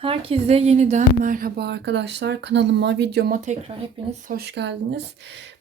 Herkese yeniden merhaba arkadaşlar. Kanalıma, videoma tekrar hepiniz hoş geldiniz.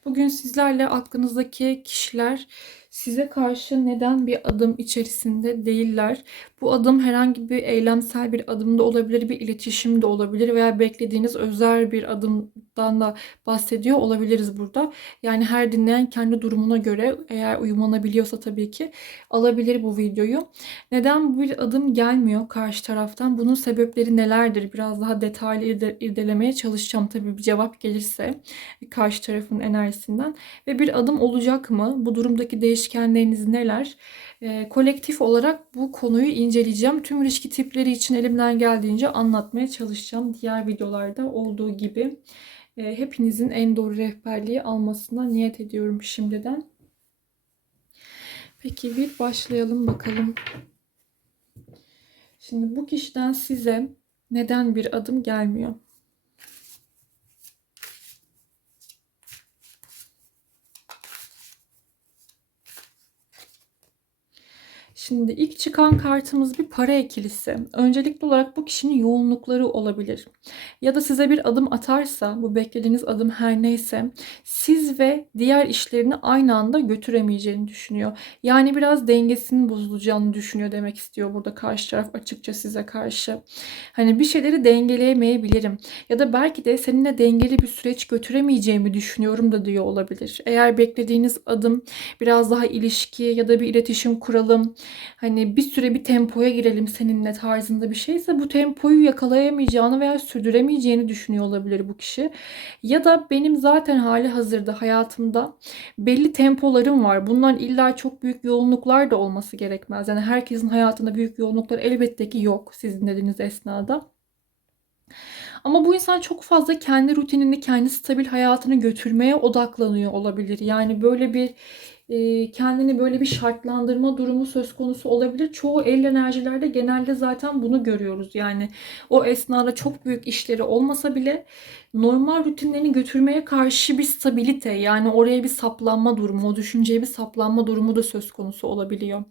Bugün sizlerle aklınızdaki kişiler size karşı neden bir adım içerisinde değiller? Bu adım herhangi bir eylemsel bir adım da olabilir, bir iletişim de olabilir veya beklediğiniz özel bir adımdan da bahsediyor olabiliriz burada. Yani her dinleyen kendi durumuna göre eğer uyumlanabiliyorsa tabii ki alabilir bu videoyu. Neden bir adım gelmiyor karşı taraftan? Bunun sebepleri nelerdir? Biraz daha detaylı irdelemeye çalışacağım tabii bir cevap gelirse karşı tarafın enerjisinden. Ve bir adım olacak mı? Bu durumdaki değişkenleriniz neler? E, kolektif olarak bu konuyu inceleyeceğim. Tüm ilişki tipleri için elimden geldiğince anlatmaya çalışacağım. Diğer videolarda olduğu gibi. E, hepinizin en doğru rehberliği almasına niyet ediyorum şimdiden. Peki bir başlayalım bakalım. Şimdi bu kişiden size neden bir adım gelmiyor? Şimdi ilk çıkan kartımız bir para ikilisi. Öncelikli olarak bu kişinin yoğunlukları olabilir. Ya da size bir adım atarsa, bu beklediğiniz adım her neyse, siz ve diğer işlerini aynı anda götüremeyeceğini düşünüyor. Yani biraz dengesinin bozulacağını düşünüyor demek istiyor burada karşı taraf açıkça size karşı. Hani bir şeyleri dengeleyemeyebilirim. Ya da belki de seninle dengeli bir süreç götüremeyeceğimi düşünüyorum da diyor olabilir. Eğer beklediğiniz adım biraz daha ilişki ya da bir iletişim kuralım hani bir süre bir tempoya girelim seninle tarzında bir şeyse bu tempoyu yakalayamayacağını veya sürdüremeyeceğini düşünüyor olabilir bu kişi. Ya da benim zaten hali hazırda hayatımda belli tempolarım var. Bunların illa çok büyük yoğunluklar da olması gerekmez. Yani herkesin hayatında büyük yoğunluklar elbette ki yok sizin dediğiniz esnada. Ama bu insan çok fazla kendi rutinini, kendi stabil hayatını götürmeye odaklanıyor olabilir. Yani böyle bir kendini böyle bir şartlandırma durumu söz konusu olabilir. Çoğu el enerjilerde genelde zaten bunu görüyoruz. Yani o esnada çok büyük işleri olmasa bile normal rutinlerini götürmeye karşı bir stabilite yani oraya bir saplanma durumu, o düşünceye bir saplanma durumu da söz konusu olabiliyor.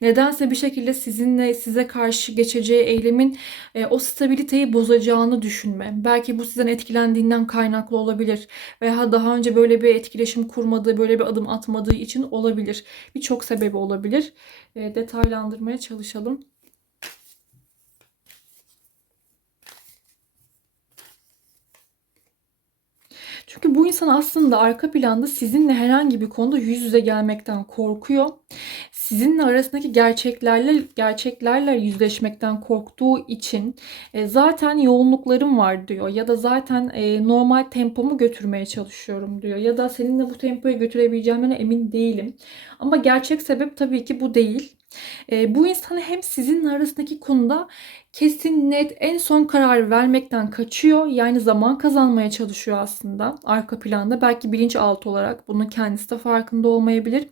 Nedense bir şekilde sizinle size karşı geçeceği eylemin e, o stabiliteyi bozacağını düşünme. Belki bu sizden etkilendiğinden kaynaklı olabilir veya daha önce böyle bir etkileşim kurmadığı, böyle bir adım atmadığı için olabilir. Birçok sebebi olabilir. E, detaylandırmaya çalışalım. Çünkü bu insan aslında arka planda sizinle herhangi bir konuda yüz yüze gelmekten korkuyor. Sizinle arasındaki gerçeklerle gerçeklerle yüzleşmekten korktuğu için e, zaten yoğunluklarım var diyor ya da zaten e, normal tempomu götürmeye çalışıyorum diyor ya da seninle bu tempoyu götürebileceğimden emin değilim. Ama gerçek sebep tabii ki bu değil. E, bu insanı hem sizinle arasındaki konuda kesin net en son kararı vermekten kaçıyor. Yani zaman kazanmaya çalışıyor aslında arka planda. Belki bilinçaltı olarak bunun kendisi de farkında olmayabilir.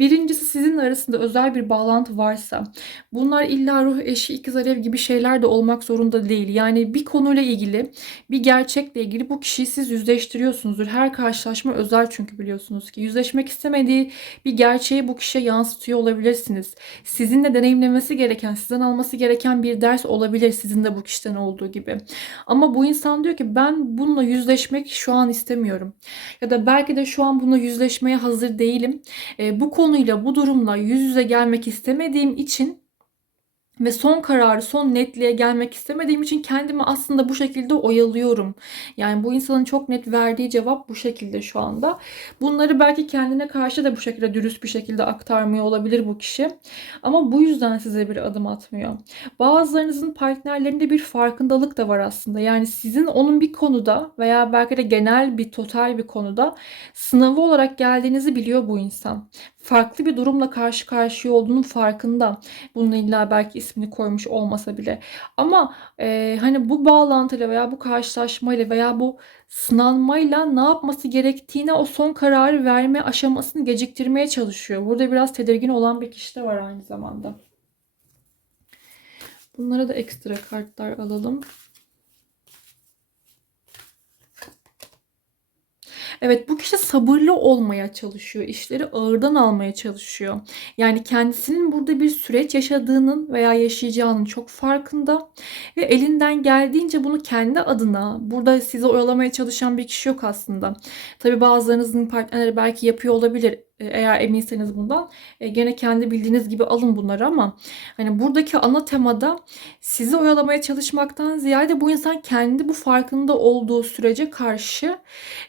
Birincisi sizin arasında özel bir bağlantı varsa bunlar illa ruh eşi ikiz alev gibi şeyler de olmak zorunda değil. Yani bir konuyla ilgili bir gerçekle ilgili bu kişiyi siz yüzleştiriyorsunuzdur. Her karşılaşma özel çünkü biliyorsunuz ki yüzleşmek istemediği bir gerçeği bu kişiye yansıtıyor olabilirsiniz. Sizinle deneyimlemesi gereken, sizden alması gereken bir ders olabilir sizin de bu kişiden olduğu gibi. Ama bu insan diyor ki ben bununla yüzleşmek şu an istemiyorum. Ya da belki de şu an bununla yüzleşmeye hazır değilim. E, bu konuyla, bu durumla yüz yüze gelmek istemediğim için ve son kararı, son netliğe gelmek istemediğim için kendimi aslında bu şekilde oyalıyorum. Yani bu insanın çok net verdiği cevap bu şekilde şu anda. Bunları belki kendine karşı da bu şekilde dürüst bir şekilde aktarmıyor olabilir bu kişi. Ama bu yüzden size bir adım atmıyor. Bazılarınızın partnerlerinde bir farkındalık da var aslında. Yani sizin onun bir konuda veya belki de genel bir total bir konuda sınavı olarak geldiğinizi biliyor bu insan farklı bir durumla karşı karşıya olduğunun farkında. Bunun illa belki ismini koymuş olmasa bile. Ama e, hani bu bağlantıyla veya bu karşılaşmayla veya bu sınanmayla ne yapması gerektiğine o son kararı verme aşamasını geciktirmeye çalışıyor. Burada biraz tedirgin olan bir kişi de var aynı zamanda. Bunlara da ekstra kartlar alalım. Evet bu kişi sabırlı olmaya çalışıyor. İşleri ağırdan almaya çalışıyor. Yani kendisinin burada bir süreç yaşadığının veya yaşayacağının çok farkında ve elinden geldiğince bunu kendi adına burada sizi oyalamaya çalışan bir kişi yok aslında. Tabi bazılarınızın partnerleri belki yapıyor olabilir eğer eminseniz bundan e, gene kendi bildiğiniz gibi alın bunları ama hani buradaki ana temada sizi oyalamaya çalışmaktan ziyade bu insan kendi bu farkında olduğu sürece karşı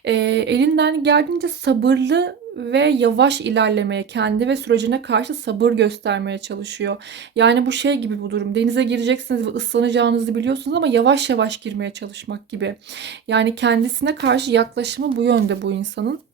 e, elinden geldiğince sabırlı ve yavaş ilerlemeye, kendi ve sürecine karşı sabır göstermeye çalışıyor. Yani bu şey gibi bu durum. Denize gireceksiniz ve ıslanacağınızı biliyorsunuz ama yavaş yavaş girmeye çalışmak gibi. Yani kendisine karşı yaklaşımı bu yönde bu insanın.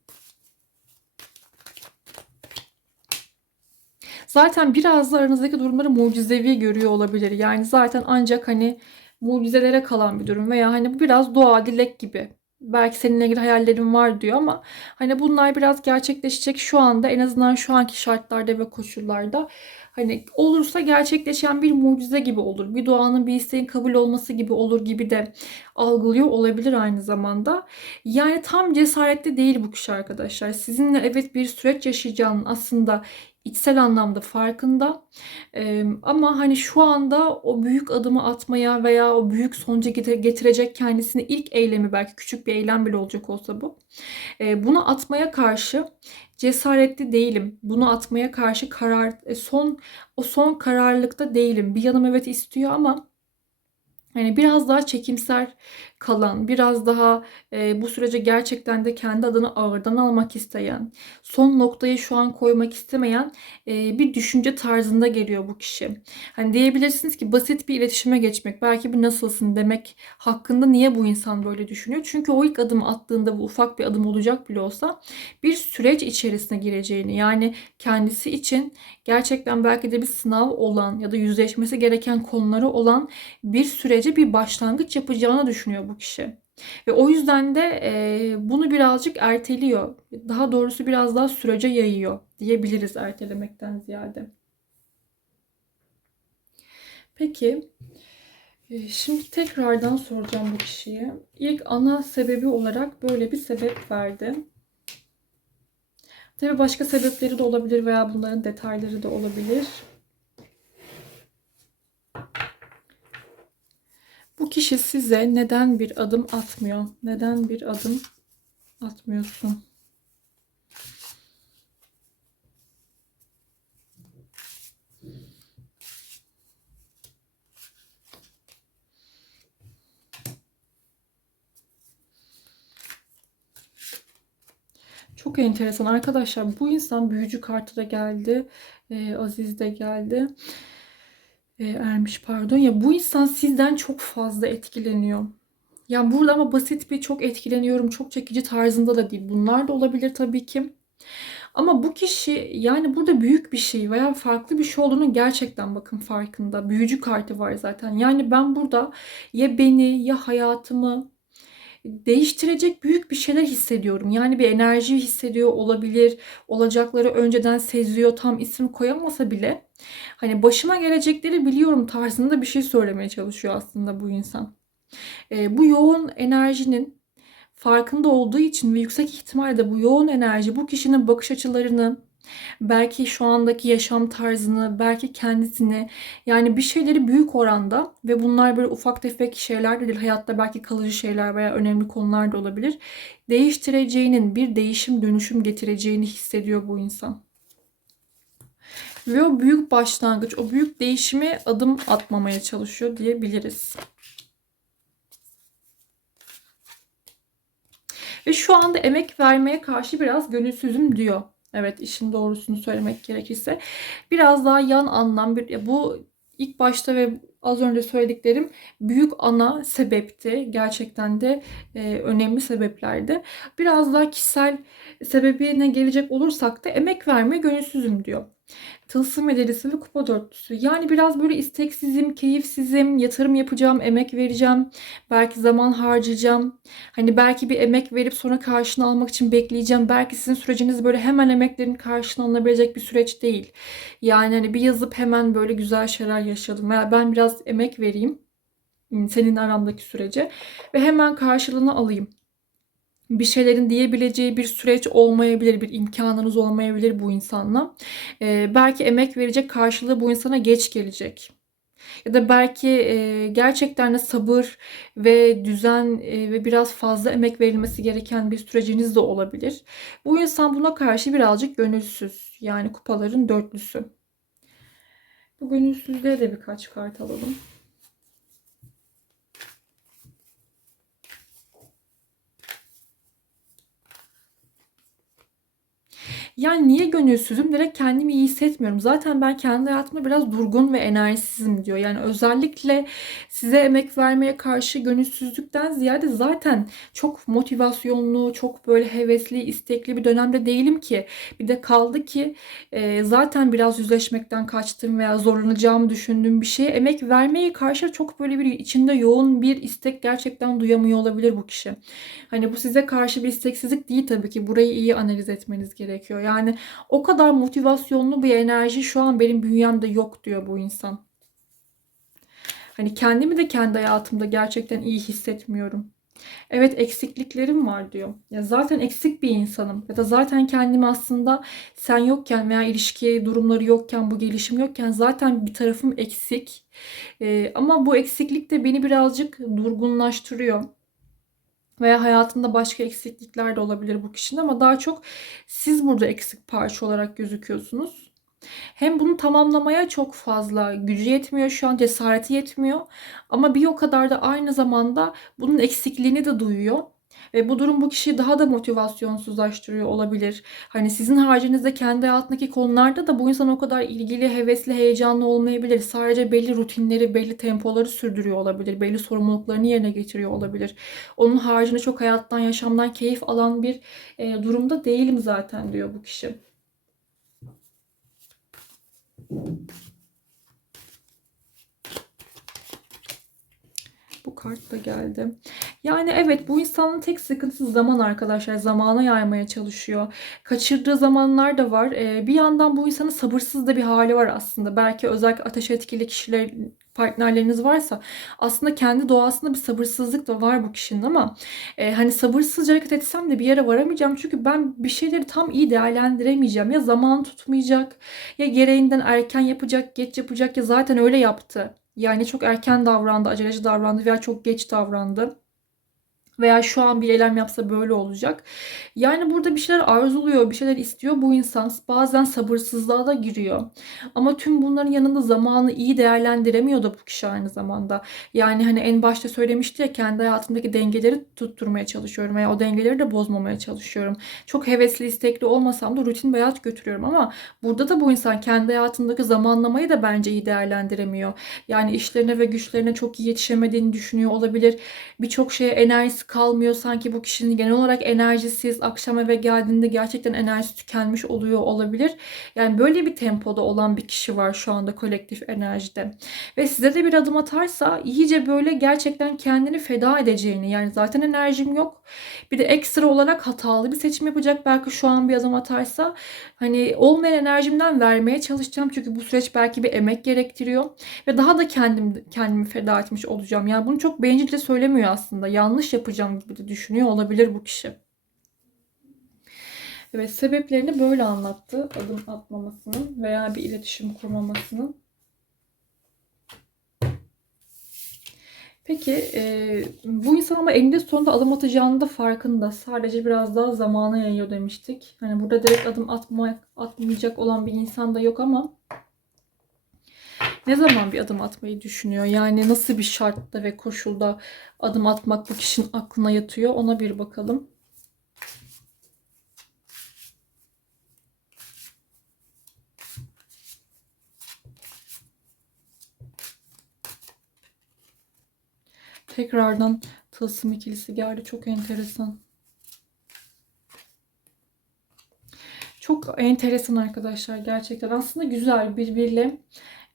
Zaten biraz da aranızdaki durumları mucizevi görüyor olabilir. Yani zaten ancak hani mucizelere kalan bir durum veya hani bu biraz dua dilek gibi. Belki seninle ilgili hayallerim var diyor ama hani bunlar biraz gerçekleşecek şu anda en azından şu anki şartlarda ve koşullarda. Hani olursa gerçekleşen bir mucize gibi olur. Bir duanın bir isteğin kabul olması gibi olur gibi de algılıyor olabilir aynı zamanda. Yani tam cesaretli değil bu kişi arkadaşlar. Sizinle evet bir süreç yaşayacağının aslında içsel anlamda farkında. Ee, ama hani şu anda o büyük adımı atmaya veya o büyük sonuca getirecek kendisini ilk eylemi belki küçük bir eylem bile olacak olsa bu. Ee, bunu atmaya karşı cesaretli değilim. Bunu atmaya karşı karar son o son kararlılıkta değilim. Bir yanım evet istiyor ama yani biraz daha çekimser kalan, biraz daha e, bu sürece gerçekten de kendi adını ağırdan almak isteyen, son noktayı şu an koymak istemeyen e, bir düşünce tarzında geliyor bu kişi. Hani diyebilirsiniz ki basit bir iletişime geçmek, belki bir nasılsın demek hakkında niye bu insan böyle düşünüyor? Çünkü o ilk adım attığında bu ufak bir adım olacak bile olsa bir süreç içerisine gireceğini, yani kendisi için gerçekten belki de bir sınav olan ya da yüzleşmesi gereken konuları olan bir sürece bir başlangıç yapacağını düşünüyor bu kişi. Ve o yüzden de e, bunu birazcık erteliyor. Daha doğrusu biraz daha sürece yayıyor diyebiliriz ertelemekten ziyade. Peki şimdi tekrardan soracağım bu kişiye. İlk ana sebebi olarak böyle bir sebep verdi. Tabi başka sebepleri de olabilir veya bunların detayları da olabilir. Bu kişi size neden bir adım atmıyor? Neden bir adım atmıyorsun? Çok enteresan arkadaşlar. Bu insan büyücü kartı da geldi. Ee, Aziz de geldi e, ermiş pardon. Ya bu insan sizden çok fazla etkileniyor. Yani burada ama basit bir çok etkileniyorum, çok çekici tarzında da değil. Bunlar da olabilir tabii ki. Ama bu kişi yani burada büyük bir şey veya farklı bir şey olduğunu gerçekten bakın farkında. Büyücü kartı var zaten. Yani ben burada ya beni ya hayatımı değiştirecek büyük bir şeyler hissediyorum. Yani bir enerji hissediyor olabilir. Olacakları önceden seziyor. Tam isim koyamasa bile hani başıma gelecekleri biliyorum tarzında bir şey söylemeye çalışıyor aslında bu insan. E, bu yoğun enerjinin farkında olduğu için ve yüksek ihtimalle bu yoğun enerji bu kişinin bakış açılarını, belki şu andaki yaşam tarzını, belki kendisini yani bir şeyleri büyük oranda ve bunlar böyle ufak tefek şeyler de değil, hayatta belki kalıcı şeyler veya önemli konular da olabilir. Değiştireceğinin, bir değişim dönüşüm getireceğini hissediyor bu insan. Ve o büyük başlangıç, o büyük değişimi adım atmamaya çalışıyor diyebiliriz. Ve şu anda emek vermeye karşı biraz gönülsüzüm diyor. Evet işin doğrusunu söylemek gerekirse. Biraz daha yan anlam bir bu ilk başta ve az önce söylediklerim büyük ana sebepti. Gerçekten de e, önemli sebeplerdi. Biraz daha kişisel sebebine gelecek olursak da emek vermeye gönülsüzüm diyor. Tılsım medalisi ve kupa dörtlüsü. Yani biraz böyle isteksizim, keyifsizim, yatırım yapacağım, emek vereceğim. Belki zaman harcayacağım. Hani belki bir emek verip sonra karşını almak için bekleyeceğim. Belki sizin süreciniz böyle hemen emeklerin karşına alınabilecek bir süreç değil. Yani hani bir yazıp hemen böyle güzel şeyler yaşadım. Veya ben biraz emek vereyim senin arandaki sürece ve hemen karşılığını alayım. Bir şeylerin diyebileceği bir süreç olmayabilir, bir imkanınız olmayabilir bu insanla. Ee, belki emek verecek karşılığı bu insana geç gelecek. Ya da belki e, gerçekten de sabır ve düzen e, ve biraz fazla emek verilmesi gereken bir süreciniz de olabilir. Bu insan buna karşı birazcık gönülsüz. Yani kupaların dörtlüsü. Bu gönülsüzlüğe de birkaç kart alalım. Yani niye gönülsüzüm? Direkt kendimi iyi hissetmiyorum. Zaten ben kendi hayatımda biraz durgun ve enerjisizim diyor. Yani özellikle size emek vermeye karşı gönülsüzlükten ziyade zaten çok motivasyonlu, çok böyle hevesli, istekli bir dönemde değilim ki. Bir de kaldı ki e, zaten biraz yüzleşmekten kaçtım veya zorlanacağımı düşündüğüm bir şeye emek vermeye karşı çok böyle bir içinde yoğun bir istek gerçekten duyamıyor olabilir bu kişi. Hani bu size karşı bir isteksizlik değil tabii ki. Burayı iyi analiz etmeniz gerekiyor. Yani o kadar motivasyonlu bir enerji şu an benim bünyemde yok diyor bu insan. Hani kendimi de kendi hayatımda gerçekten iyi hissetmiyorum. Evet eksikliklerim var diyor. Ya zaten eksik bir insanım. Ya da zaten kendimi aslında sen yokken veya ilişki durumları yokken, bu gelişim yokken zaten bir tarafım eksik. Ee, ama bu eksiklik de beni birazcık durgunlaştırıyor veya hayatında başka eksiklikler de olabilir bu kişinin ama daha çok siz burada eksik parça olarak gözüküyorsunuz. Hem bunu tamamlamaya çok fazla gücü yetmiyor şu an cesareti yetmiyor ama bir o kadar da aynı zamanda bunun eksikliğini de duyuyor. Ve bu durum bu kişiyi daha da motivasyonsuzlaştırıyor olabilir. Hani sizin haricinizde kendi hayatındaki konularda da bu insan o kadar ilgili, hevesli, heyecanlı olmayabilir. Sadece belli rutinleri, belli tempoları sürdürüyor olabilir. Belli sorumluluklarını yerine getiriyor olabilir. Onun haricinde çok hayattan, yaşamdan keyif alan bir e, durumda değilim zaten diyor bu kişi. Bu kart da geldi. Yani evet bu insanın tek sıkıntısı zaman arkadaşlar. Zamana yaymaya çalışıyor. Kaçırdığı zamanlar da var. Ee, bir yandan bu insanın sabırsız da bir hali var aslında. Belki özellikle ateş etkili kişiler partnerleriniz varsa aslında kendi doğasında bir sabırsızlık da var bu kişinin ama e, hani sabırsızca hareket etsem de bir yere varamayacağım çünkü ben bir şeyleri tam iyi değerlendiremeyeceğim ya zaman tutmayacak ya gereğinden erken yapacak geç yapacak ya zaten öyle yaptı yani çok erken davrandı aceleci davrandı veya çok geç davrandı veya şu an bir eylem yapsa böyle olacak. Yani burada bir şeyler arzuluyor, bir şeyler istiyor bu insan. Bazen sabırsızlığa da giriyor. Ama tüm bunların yanında zamanı iyi değerlendiremiyor da bu kişi aynı zamanda. Yani hani en başta söylemişti ya kendi hayatımdaki dengeleri tutturmaya çalışıyorum veya o dengeleri de bozmamaya çalışıyorum. Çok hevesli, istekli olmasam da rutin bir hayat götürüyorum ama burada da bu insan kendi hayatındaki zamanlamayı da bence iyi değerlendiremiyor. Yani işlerine ve güçlerine çok iyi yetişemediğini düşünüyor olabilir. Birçok şeye enerjisi kalmıyor. Sanki bu kişinin genel olarak enerjisiz, akşam eve geldiğinde gerçekten enerjisi tükenmiş oluyor olabilir. Yani böyle bir tempoda olan bir kişi var şu anda kolektif enerjide. Ve size de bir adım atarsa iyice böyle gerçekten kendini feda edeceğini yani zaten enerjim yok. Bir de ekstra olarak hatalı bir seçim yapacak. Belki şu an bir adım atarsa hani olmayan enerjimden vermeye çalışacağım. Çünkü bu süreç belki bir emek gerektiriyor. Ve daha da kendim kendimi feda etmiş olacağım. Yani bunu çok bencilce söylemiyor aslında. Yanlış yapacağım yapacağım gibi de düşünüyor olabilir bu kişi. Evet sebeplerini böyle anlattı. Adım atmamasının veya bir iletişim kurmamasının. Peki e, bu insan ama eninde sonunda adım atacağını da farkında. Sadece biraz daha zamana yayıyor demiştik. Hani burada direkt adım atmak, atmayacak olan bir insan da yok ama ne zaman bir adım atmayı düşünüyor? Yani nasıl bir şartta ve koşulda adım atmak bu kişinin aklına yatıyor? Ona bir bakalım. Tekrardan tılsım ikilisi geldi. Çok enteresan. Çok enteresan arkadaşlar gerçekten. Aslında güzel birbiriyle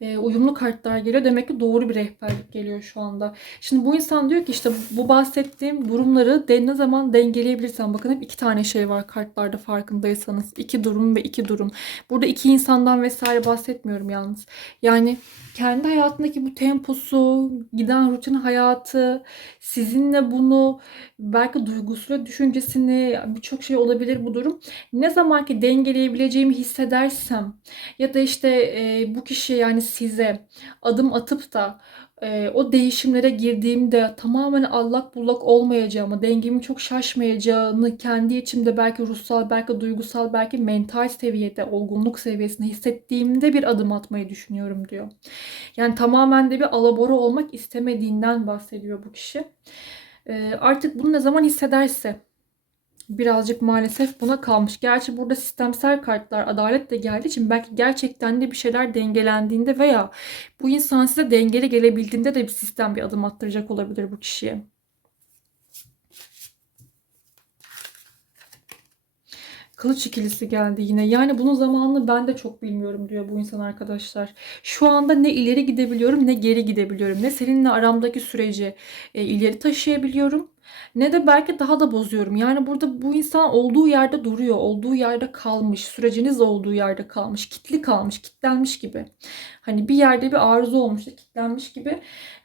e, uyumlu kartlar geliyor. Demek ki doğru bir rehberlik geliyor şu anda. Şimdi bu insan diyor ki işte bu bahsettiğim durumları ne zaman dengeleyebilirsen. Bakın hep iki tane şey var kartlarda farkındaysanız. iki durum ve iki durum. Burada iki insandan vesaire bahsetmiyorum yalnız. Yani kendi hayatındaki bu temposu, giden rutin hayatı, sizinle bunu belki duygusuyla düşüncesini birçok şey olabilir bu durum. Ne zaman ki dengeleyebileceğimi hissedersem ya da işte e, bu kişi yani size adım atıp da e, o değişimlere girdiğimde tamamen allak bullak olmayacağımı, dengemin çok şaşmayacağını kendi içimde belki ruhsal, belki duygusal, belki mental seviyede, olgunluk seviyesinde hissettiğimde bir adım atmayı düşünüyorum diyor. Yani tamamen de bir alabora olmak istemediğinden bahsediyor bu kişi. E, artık bunu ne zaman hissederse birazcık maalesef buna kalmış. Gerçi burada sistemsel kartlar adalet de geldiği için belki gerçekten de bir şeyler dengelendiğinde veya bu insan size dengeli gelebildiğinde de bir sistem bir adım attıracak olabilir bu kişiye. Kılıç ikilisi geldi yine. Yani bunun zamanını ben de çok bilmiyorum diyor bu insan arkadaşlar. Şu anda ne ileri gidebiliyorum ne geri gidebiliyorum. Ne seninle aramdaki süreci e, ileri taşıyabiliyorum ne de belki daha da bozuyorum. Yani burada bu insan olduğu yerde duruyor, olduğu yerde kalmış, süreciniz olduğu yerde kalmış, kitli kalmış, kitlenmiş gibi. Hani bir yerde bir arıza olmuş kitlenmiş gibi.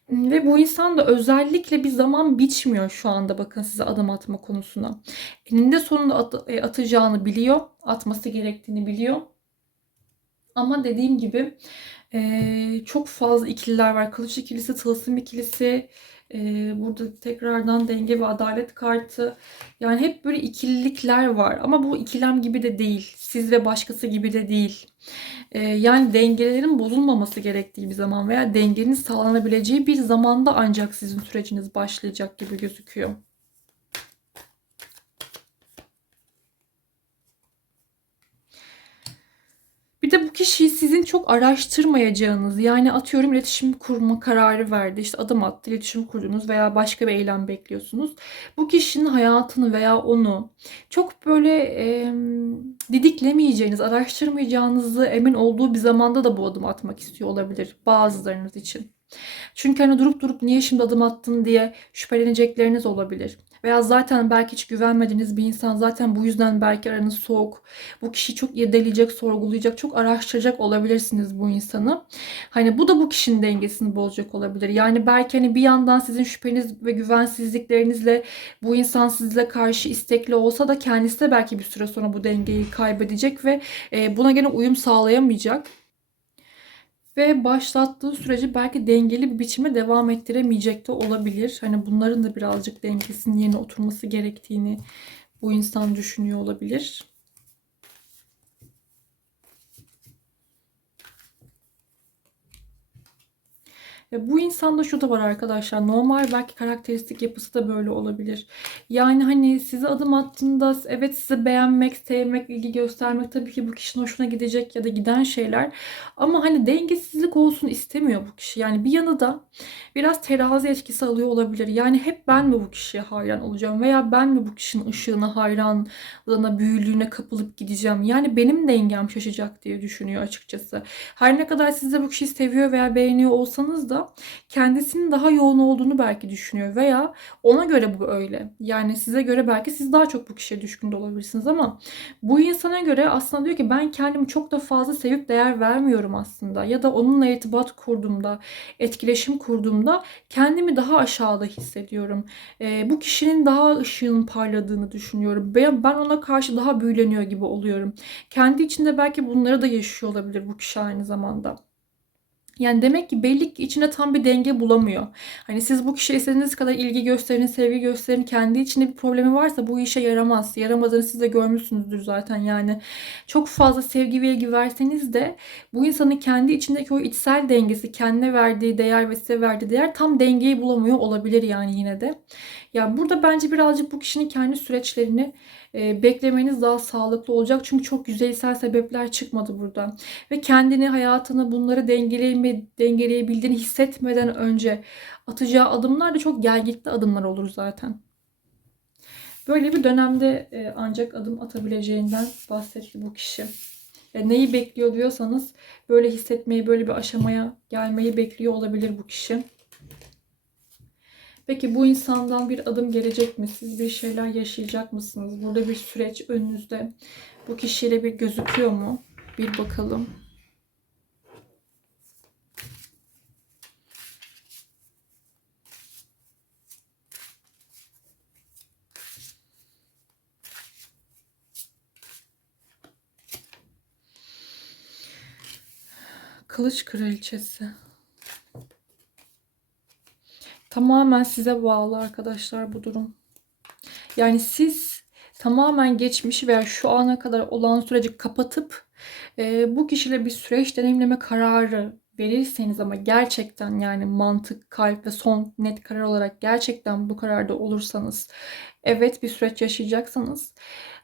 Ve bu insan da özellikle bir zaman biçmiyor şu anda bakın size adım atma konusuna. Eninde sonunda at, e, atacağını biliyor, atması gerektiğini biliyor. Ama dediğim gibi e, çok fazla ikililer var. Kılıç ikilisi, tılsım ikilisi, ee, burada tekrardan denge ve adalet kartı. Yani hep böyle ikililikler var. Ama bu ikilem gibi de değil. Siz ve başkası gibi de değil. Ee, yani dengelerin bozulmaması gerektiği bir zaman veya dengenin sağlanabileceği bir zamanda ancak sizin süreciniz başlayacak gibi gözüküyor. Bu kişiyi sizin çok araştırmayacağınız yani atıyorum iletişim kurma kararı verdi. işte adım attı, iletişim kurdunuz veya başka bir eylem bekliyorsunuz. Bu kişinin hayatını veya onu çok böyle e, didiklemeyeceğiniz, araştırmayacağınızı emin olduğu bir zamanda da bu adım atmak istiyor olabilir bazılarınız için. Çünkü hani durup durup niye şimdi adım attın diye şüphelenecekleriniz olabilir. Veya zaten belki hiç güvenmediğiniz bir insan zaten bu yüzden belki aranız soğuk. Bu kişi çok irdeleyecek, sorgulayacak, çok araştıracak olabilirsiniz bu insanı. Hani bu da bu kişinin dengesini bozacak olabilir. Yani belki hani bir yandan sizin şüpheniz ve güvensizliklerinizle bu insan sizle karşı istekli olsa da kendisi de belki bir süre sonra bu dengeyi kaybedecek ve e, buna gene uyum sağlayamayacak ve başlattığı süreci belki dengeli bir biçime devam ettiremeyecek de olabilir. Hani bunların da birazcık dengesinin yerine oturması gerektiğini bu insan düşünüyor olabilir. Bu insanda şu da var arkadaşlar. Normal belki karakteristik yapısı da böyle olabilir. Yani hani size adım attığında evet sizi beğenmek, sevmek, ilgi göstermek tabii ki bu kişinin hoşuna gidecek ya da giden şeyler. Ama hani dengesizlik olsun istemiyor bu kişi. Yani bir yanı da biraz terazi etkisi alıyor olabilir. Yani hep ben mi bu kişiye hayran olacağım veya ben mi bu kişinin ışığına, hayranlığına, büyülüğüne kapılıp gideceğim. Yani benim dengem şaşacak diye düşünüyor açıkçası. Her ne kadar siz de bu kişiyi seviyor veya beğeniyor olsanız da da kendisinin daha yoğun olduğunu belki düşünüyor veya ona göre bu öyle. Yani size göre belki siz daha çok bu kişiye düşkün olabilirsiniz ama bu insana göre aslında diyor ki ben kendimi çok da fazla sevip değer vermiyorum aslında ya da onunla irtibat kurduğumda, etkileşim kurduğumda kendimi daha aşağıda hissediyorum. E, bu kişinin daha ışığının parladığını düşünüyorum. Ben, ben ona karşı daha büyüleniyor gibi oluyorum. Kendi içinde belki bunları da yaşıyor olabilir bu kişi aynı zamanda. Yani demek ki belli ki içinde tam bir denge bulamıyor. Hani siz bu kişiye istediğiniz kadar ilgi gösterin, sevgi gösterin. Kendi içinde bir problemi varsa bu işe yaramaz. Yaramadığını siz de görmüşsünüzdür zaten yani. Çok fazla sevgi ve ilgi verseniz de bu insanın kendi içindeki o içsel dengesi, kendine verdiği değer ve size verdiği değer tam dengeyi bulamıyor olabilir yani yine de. Ya burada bence birazcık bu kişinin kendi süreçlerini beklemeniz daha sağlıklı olacak. Çünkü çok yüzeysel sebepler çıkmadı burada. Ve kendini, hayatını bunları dengeleyme, dengeleyebildiğini hissetmeden önce atacağı adımlar da çok gelgitli adımlar olur zaten. Böyle bir dönemde e, ancak adım atabileceğinden bahsetti bu kişi. E, neyi bekliyor diyorsanız böyle hissetmeyi, böyle bir aşamaya gelmeyi bekliyor olabilir bu kişi. Peki bu insandan bir adım gelecek mi? Siz bir şeyler yaşayacak mısınız? Burada bir süreç önünüzde bu kişiyle bir gözüküyor mu? Bir bakalım. Kılıç kraliçesi. Tamamen size bağlı arkadaşlar bu durum. Yani siz tamamen geçmişi veya şu ana kadar olan süreci kapatıp e, bu kişiyle bir süreç deneyimleme kararı verirseniz ama gerçekten yani mantık, kalp ve son net karar olarak gerçekten bu kararda olursanız evet bir süreç yaşayacaksanız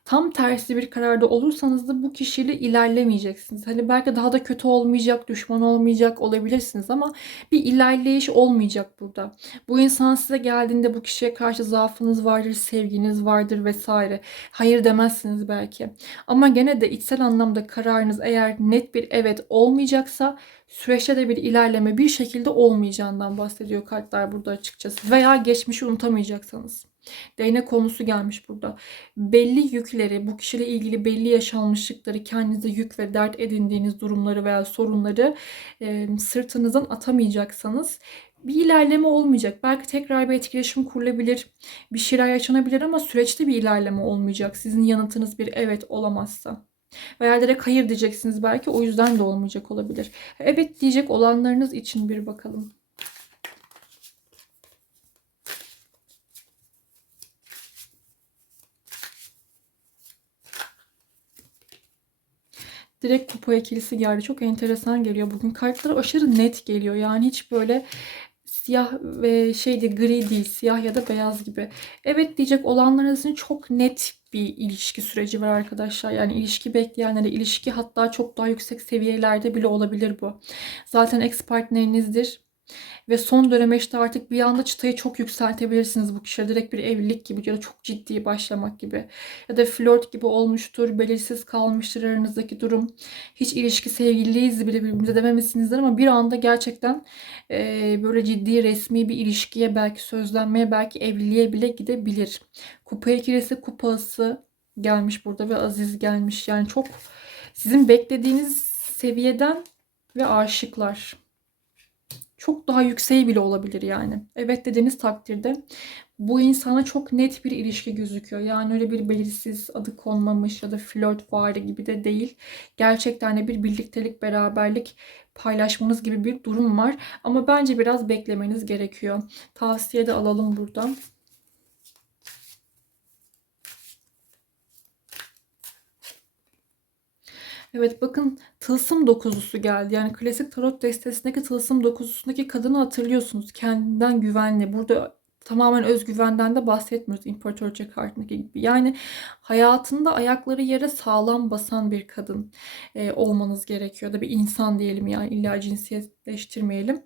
tam tersi bir kararda olursanız da bu kişiyle ilerlemeyeceksiniz. Hani belki daha da kötü olmayacak, düşman olmayacak olabilirsiniz ama bir ilerleyiş olmayacak burada. Bu insan size geldiğinde bu kişiye karşı zaafınız vardır, sevginiz vardır vesaire. Hayır demezsiniz belki. Ama gene de içsel anlamda kararınız eğer net bir evet olmayacaksa süreçte de bir ilerleme bir şekilde olmayacağından bahsediyor kartlar burada açıkçası. Veya geçmişi unutamayacaksanız. Değnek konusu gelmiş burada. Belli yükleri, bu kişiyle ilgili belli yaşanmışlıkları, kendinize yük ve dert edindiğiniz durumları veya sorunları e, sırtınızdan atamayacaksanız bir ilerleme olmayacak. Belki tekrar bir etkileşim kurulabilir, bir şeyler yaşanabilir ama süreçte bir ilerleme olmayacak. Sizin yanıtınız bir evet olamazsa. Veya direkt hayır diyeceksiniz belki o yüzden de olmayacak olabilir. Evet diyecek olanlarınız için bir bakalım. Direkt kupa ikilisi geldi. Çok enteresan geliyor. Bugün kartlar aşırı net geliyor. Yani hiç böyle siyah ve şeydi gri değil. Siyah ya da beyaz gibi. Evet diyecek olanlarınızın çok net bir ilişki süreci var arkadaşlar. Yani ilişki bekleyenlere ilişki hatta çok daha yüksek seviyelerde bile olabilir bu. Zaten ex partnerinizdir ve son döneme işte artık bir anda çıtayı çok yükseltebilirsiniz bu kişiye. Direkt bir evlilik gibi ya da çok ciddi başlamak gibi. Ya da flört gibi olmuştur. Belirsiz kalmıştır aranızdaki durum. Hiç ilişki sevgiliyiz bile birbirimize dememişsinizdir ama bir anda gerçekten e, böyle ciddi resmi bir ilişkiye belki sözlenmeye belki evliliğe bile gidebilir. Kupa ikilisi kupası gelmiş burada ve Aziz gelmiş. Yani çok sizin beklediğiniz seviyeden ve aşıklar çok daha yükseği bile olabilir yani. Evet dediğiniz takdirde bu insana çok net bir ilişki gözüküyor. Yani öyle bir belirsiz adı konmamış ya da flört vari gibi de değil. Gerçekten de bir birliktelik, beraberlik paylaşmanız gibi bir durum var. Ama bence biraz beklemeniz gerekiyor. Tavsiye de alalım buradan. Evet bakın tılsım dokuzusu geldi. Yani klasik tarot destesindeki tılsım dokuzusundaki kadını hatırlıyorsunuz. Kendinden güvenli. Burada tamamen özgüvenden de bahsetmiyoruz imparatorca kartındaki gibi. Yani hayatında ayakları yere sağlam basan bir kadın e, olmanız gerekiyor. Da bir insan diyelim yani illa cinsiyetleştirmeyelim.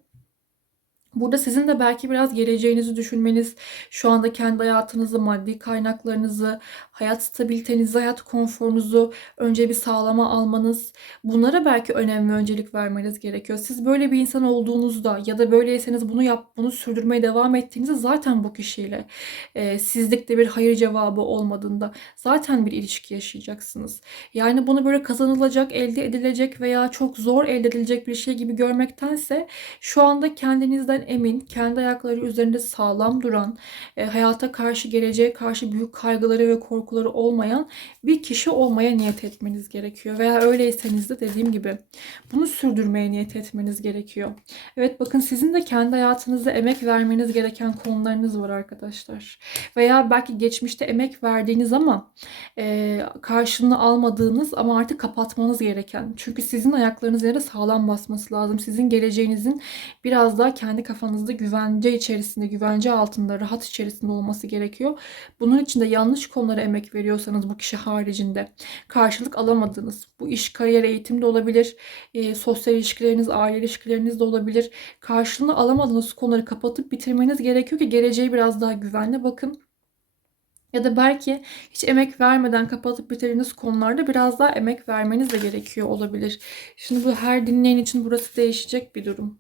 Burada sizin de belki biraz geleceğinizi düşünmeniz, şu anda kendi hayatınızı, maddi kaynaklarınızı, hayat stabilitenizi, hayat konforunuzu önce bir sağlama almanız, bunlara belki önem ve öncelik vermeniz gerekiyor. Siz böyle bir insan olduğunuzda ya da böyleyseniz bunu yap, bunu sürdürmeye devam ettiğinizde zaten bu kişiyle e, sizlikte bir hayır cevabı olmadığında zaten bir ilişki yaşayacaksınız. Yani bunu böyle kazanılacak, elde edilecek veya çok zor elde edilecek bir şey gibi görmektense şu anda kendinizden emin, kendi ayakları üzerinde sağlam duran, e, hayata karşı, geleceğe karşı büyük kaygıları ve korkuları olmayan bir kişi olmaya niyet etmeniz gerekiyor. Veya öyleyseniz de dediğim gibi bunu sürdürmeye niyet etmeniz gerekiyor. Evet bakın sizin de kendi hayatınızda emek vermeniz gereken konularınız var arkadaşlar. Veya belki geçmişte emek verdiğiniz ama e, karşılığını almadığınız ama artık kapatmanız gereken. Çünkü sizin ayaklarınız yere sağlam basması lazım. Sizin geleceğinizin biraz daha kendi kafanızda güvence içerisinde, güvence altında, rahat içerisinde olması gerekiyor. Bunun için de yanlış konulara emek veriyorsanız bu kişi haricinde karşılık alamadığınız, bu iş, kariyer, eğitim de olabilir, e, sosyal ilişkileriniz, aile ilişkileriniz de olabilir. Karşılığını alamadığınız konuları kapatıp bitirmeniz gerekiyor ki geleceğe biraz daha güvenle bakın. Ya da belki hiç emek vermeden kapatıp bitirdiğiniz konularda biraz daha emek vermeniz de gerekiyor olabilir. Şimdi bu her dinleyen için burası değişecek bir durum.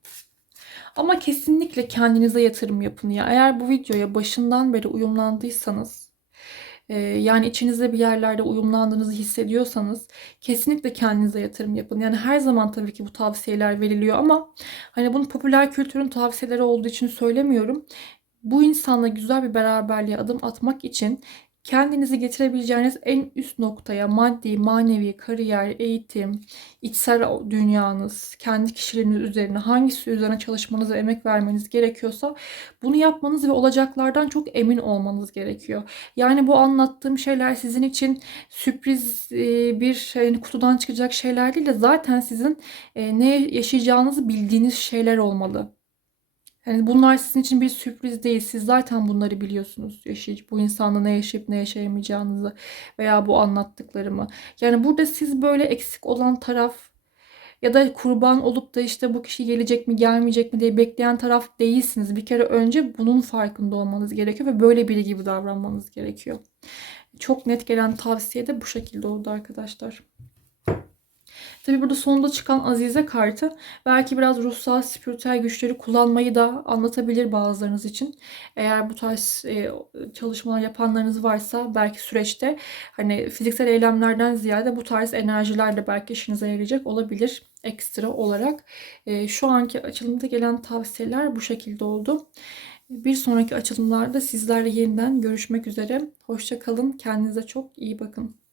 Ama kesinlikle kendinize yatırım yapın ya. Eğer bu videoya başından beri uyumlandıysanız, e, yani içinizde bir yerlerde uyumlandığınızı hissediyorsanız kesinlikle kendinize yatırım yapın. Yani her zaman tabii ki bu tavsiyeler veriliyor ama hani bunu popüler kültürün tavsiyeleri olduğu için söylemiyorum. Bu insanla güzel bir beraberliğe adım atmak için kendinizi getirebileceğiniz en üst noktaya maddi, manevi, kariyer, eğitim, içsel dünyanız, kendi kişiliğiniz üzerine hangisi üzerine çalışmanız ve emek vermeniz gerekiyorsa bunu yapmanız ve olacaklardan çok emin olmanız gerekiyor. Yani bu anlattığım şeyler sizin için sürpriz e, bir yani kutudan çıkacak şeyler değil de zaten sizin e, ne yaşayacağınızı bildiğiniz şeyler olmalı. Yani bunlar sizin için bir sürpriz değil. Siz zaten bunları biliyorsunuz. Yaşayıcı, bu insanla ne yaşayıp ne yaşayamayacağınızı veya bu anlattıklarımı. Yani burada siz böyle eksik olan taraf ya da kurban olup da işte bu kişi gelecek mi gelmeyecek mi diye bekleyen taraf değilsiniz. Bir kere önce bunun farkında olmanız gerekiyor ve böyle biri gibi davranmanız gerekiyor. Çok net gelen tavsiye de bu şekilde oldu arkadaşlar. Tabi burada sonunda çıkan Azize kartı belki biraz ruhsal, spiritüel güçleri kullanmayı da anlatabilir bazılarınız için. Eğer bu tarz e, çalışmalar yapanlarınız varsa belki süreçte hani fiziksel eylemlerden ziyade bu tarz enerjiler de belki işinize yarayacak olabilir ekstra olarak. E, şu anki açılımda gelen tavsiyeler bu şekilde oldu. Bir sonraki açılımlarda sizlerle yeniden görüşmek üzere. Hoşça kalın. Kendinize çok iyi bakın.